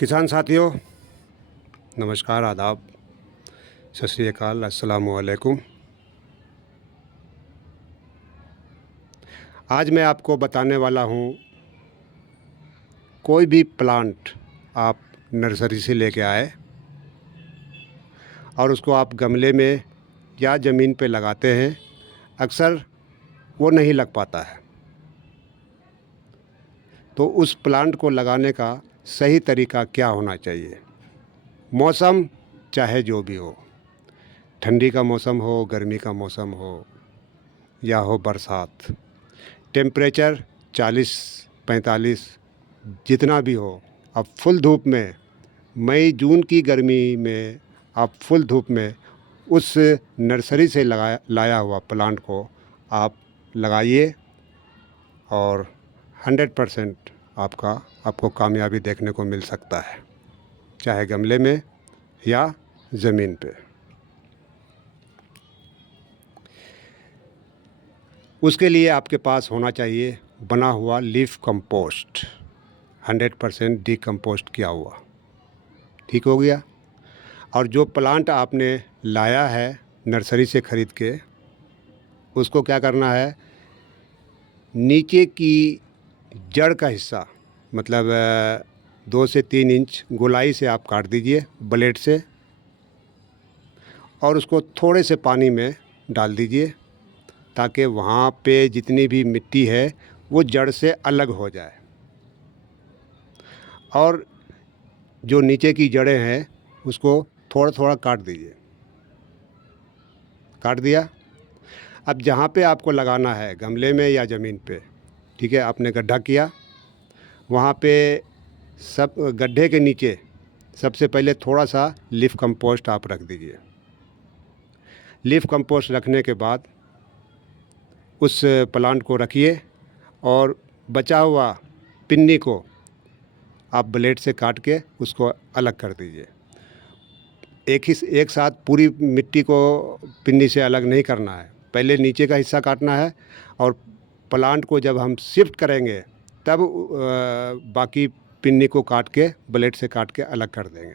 किसान साथियों, नमस्कार, आदाब, सत श्री अकाल, अस्सलामु अलैकुम। आज मैं आपको बताने वाला हूँ, कोई भी प्लांट आप नर्सरी से लेके आए और उसको आप गमले में या ज़मीन पे लगाते हैं, अक्सर वो नहीं लग पाता है। तो उस प्लांट को लगाने का सही तरीका क्या होना चाहिए? मौसम चाहे जो भी हो, ठंडी का मौसम हो, गर्मी का मौसम हो या हो बरसात, टेम्परेचर 40-45 जितना भी हो, आप फुल धूप में, मई जून की गर्मी में आप फुल धूप में उस नर्सरी से लाया हुआ प्लांट को आप लगाइए और 100% आपको कामयाबी देखने को मिल सकता है, चाहे गमले में या ज़मीन पे। उसके लिए आपके पास होना चाहिए बना हुआ लीफ कंपोस्ट, 100% डीकम्पोस्ट किया हुआ। ठीक हो गया। और जो प्लांट आपने लाया है नर्सरी से ख़रीद के, उसको क्या करना है, नीचे की जड़ का हिस्सा मतलब 2 से 3 इंच गोलाई से आप काट दीजिए ब्लेड से, और उसको थोड़े से पानी में डाल दीजिए ताकि वहाँ पे जितनी भी मिट्टी है वो जड़ से अलग हो जाए। और जो नीचे की जड़ें हैं उसको थोड़ा थोड़ा काट दीजिए। काट दिया। अब जहाँ पे आपको लगाना है, गमले में या ज़मीन पे, ठीक है, आपने गड्ढा किया, वहाँ पे सब गड्ढे के नीचे सबसे पहले थोड़ा सा लीफ कंपोस्ट आप रख दीजिए। लीफ कंपोस्ट रखने के बाद उस प्लांट को रखिए और बचा हुआ पिन्नी को आप ब्लेड से काट के उसको अलग कर दीजिए। एक साथ पूरी मिट्टी को पिन्नी से अलग नहीं करना है, पहले नीचे का हिस्सा काटना है और प्लांट को जब हम शिफ्ट करेंगे तब बाकी पिन्नी को काट के ब्लेड से काट के अलग कर देंगे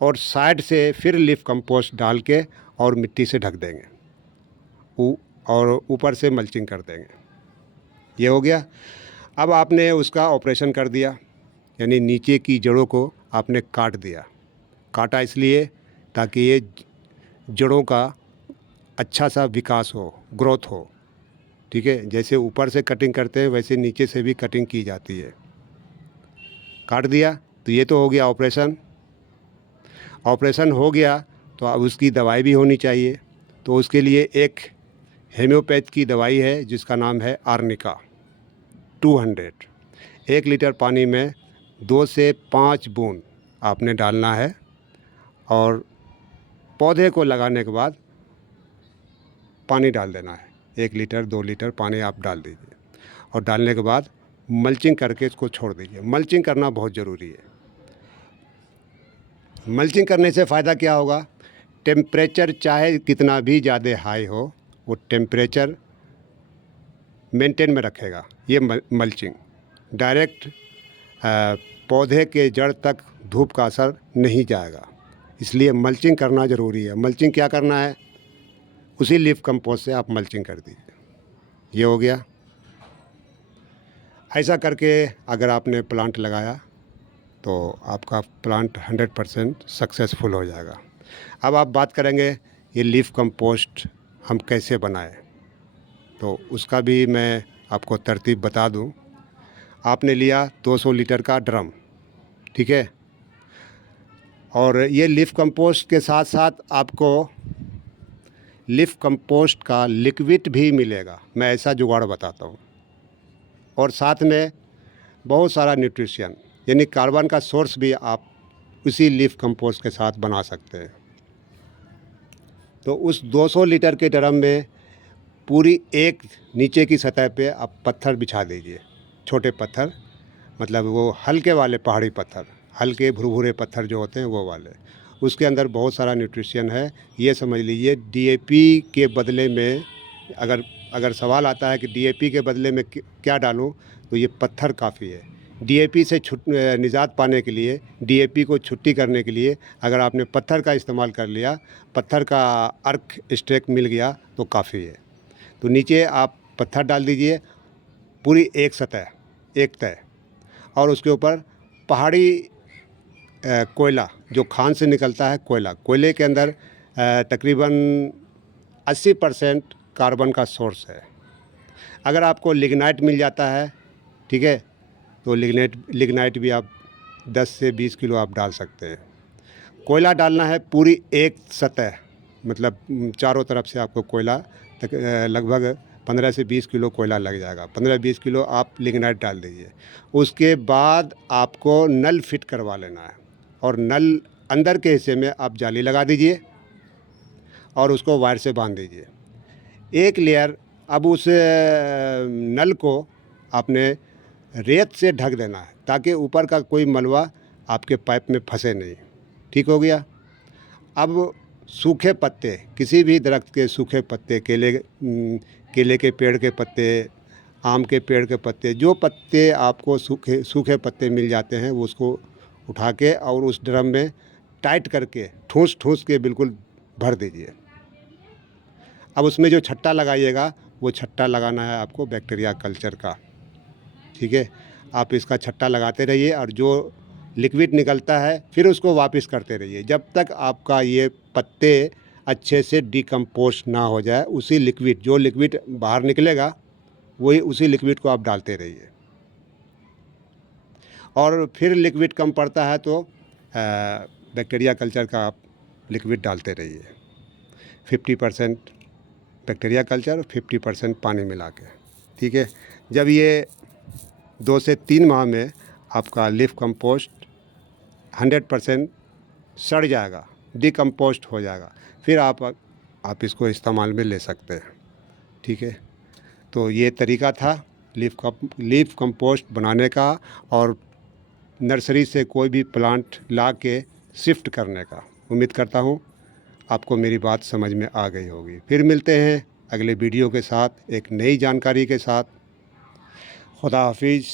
और साइड से फिर लीफ कंपोस्ट डाल के और मिट्टी से ढक देंगे और ऊपर से मल्चिंग कर देंगे। ये हो गया। अब आपने उसका ऑपरेशन कर दिया, यानी नीचे की जड़ों को आपने काट दिया। काटा इसलिए ताकि ये जड़ों का अच्छा सा विकास हो, ग्रोथ हो। ठीक है, जैसे ऊपर से कटिंग करते हैं वैसे नीचे से भी कटिंग की जाती है। काट दिया तो ये तो हो गया ऑपरेशन। ऑपरेशन हो गया तो अब उसकी दवाई भी होनी चाहिए। तो उसके लिए एक हेम्योपैथ की दवाई है जिसका नाम है आर्निका 200। 1 लीटर पानी में 2 से 5 बूंद आपने डालना है और पौधे को लगाने के बाद पानी डाल देना है। 1 लीटर 2 लीटर पानी आप डाल दीजिए और डालने के बाद मल्चिंग करके इसको छोड़ दीजिए। मल्चिंग करना बहुत ज़रूरी है। मल्चिंग करने से फ़ायदा क्या होगा, टेम्परेचर चाहे कितना भी ज़्यादा हाई हो, वो टेम्परेचर मेंटेन में रखेगा। ये मल्चिंग डायरेक्ट पौधे के जड़ तक धूप का असर नहीं जाएगा, इसलिए मल्चिंग करना ज़रूरी है। मल्चिंग क्या करना है, उसी लीफ कंपोस्ट से आप मल्चिंग कर दीजिए। ये हो गया। ऐसा करके अगर आपने प्लांट लगाया तो आपका प्लांट 100% सक्सेसफुल हो जाएगा। अब आप बात करेंगे ये लीफ कंपोस्ट हम कैसे बनाएं, तो उसका भी मैं आपको तरतीब बता दूं। आपने लिया 200 लीटर का ड्रम, ठीक है, और ये लीफ कंपोस्ट के साथ साथ आपको लीफ कंपोस्ट का लिक्विड भी मिलेगा। मैं ऐसा जुगाड़ बताता हूँ। और साथ में बहुत सारा न्यूट्रिशन यानी कार्बन का सोर्स भी आप उसी लीफ कंपोस्ट के साथ बना सकते हैं। तो उस 200 लीटर के ड्रम में पूरी एक नीचे की सतह पे आप पत्थर बिछा दीजिए, छोटे पत्थर, मतलब वो हल्के वाले पहाड़ी पत्थर, हल्के भुरभुरे पत्थर जो होते हैं वो वाले। उसके अंदर बहुत सारा न्यूट्रिशन है। ये समझ लीजिए डीएपी के बदले में अगर सवाल आता है कि डीएपी के बदले में क्या डालूं, तो ये पत्थर काफ़ी है। डीएपी से निजात पाने के लिए, डीएपी को छुट्टी करने के लिए अगर आपने पत्थर का इस्तेमाल कर लिया, पत्थर का अर्क स्ट्रेक मिल गया तो काफ़ी है। तो नीचे आप पत्थर डाल दीजिए, पूरी एक सतह, एक तय, और उसके ऊपर पहाड़ी कोयला, जो खान से निकलता है कोयला, कोयले के अंदर तकरीबन 80% कार्बन का सोर्स है। अगर आपको लिग्नाइट मिल जाता है, ठीक है, तो लिग्नाइट भी आप 10 से 20 किलो आप डाल सकते हैं। कोयला डालना है पूरी एक सतह, मतलब चारों तरफ से आपको कोयला लगभग 15 से 20 किलो कोयला लग जाएगा। 15-20 किलो आप लिग्नाइट डाल दीजिए। उसके बाद आपको नल फिट करवा लेना है, और नल अंदर के हिस्से में आप जाली लगा दीजिए और उसको वायर से बांध दीजिए। एक लेयर अब उस नल को आपने रेत से ढक देना है ताकि ऊपर का कोई मलबा आपके पाइप में फंसे नहीं। ठीक हो गया। अब सूखे पत्ते, किसी भी दरख्त के सूखे पत्ते, केले के पेड़ के पत्ते, आम के पेड़ के पत्ते, जो पत्ते आपको सूखे पत्ते मिल जाते हैं वो उसको उठा के और उस ड्रम में टाइट करके ठूस ठूस के बिल्कुल भर दीजिए। अब उसमें जो छट्टा लगाइएगा वो छट्टा लगाना है आपको बैक्टीरिया कल्चर का। ठीक है, आप इसका छट्टा लगाते रहिए और जो लिक्विड निकलता है फिर उसको वापस करते रहिए जब तक आपका ये पत्ते अच्छे से डिकम्पोस्ट ना हो जाए। उसी लिक्विड, जो लिक्विड बाहर निकलेगा वही, उसी लिक्विड को आप डालते रहिए। और फिर लिक्विड कम पड़ता है तो बैक्टीरिया कल्चर का आप लिक्विड डालते रहिए। 50% बैक्टीरिया कल्चर, 50% पानी मिला के। ठीक है, जब ये 2 से 3 माह में आपका लीफ कंपोस्ट 100% सड़ जाएगा, डिकम्पोस्ट हो जाएगा, फिर आप इसको इस्तेमाल में ले सकते हैं। ठीक है, तो ये तरीका था लीफ कंपोस्ट बनाने का और नर्सरी से कोई भी प्लांट ला के शिफ्ट करने का। उम्मीद करता हूँ आपको मेरी बात समझ में आ गई होगी। फिर मिलते हैं अगले वीडियो के साथ, एक नई जानकारी के साथ। खुदा हाफिज़।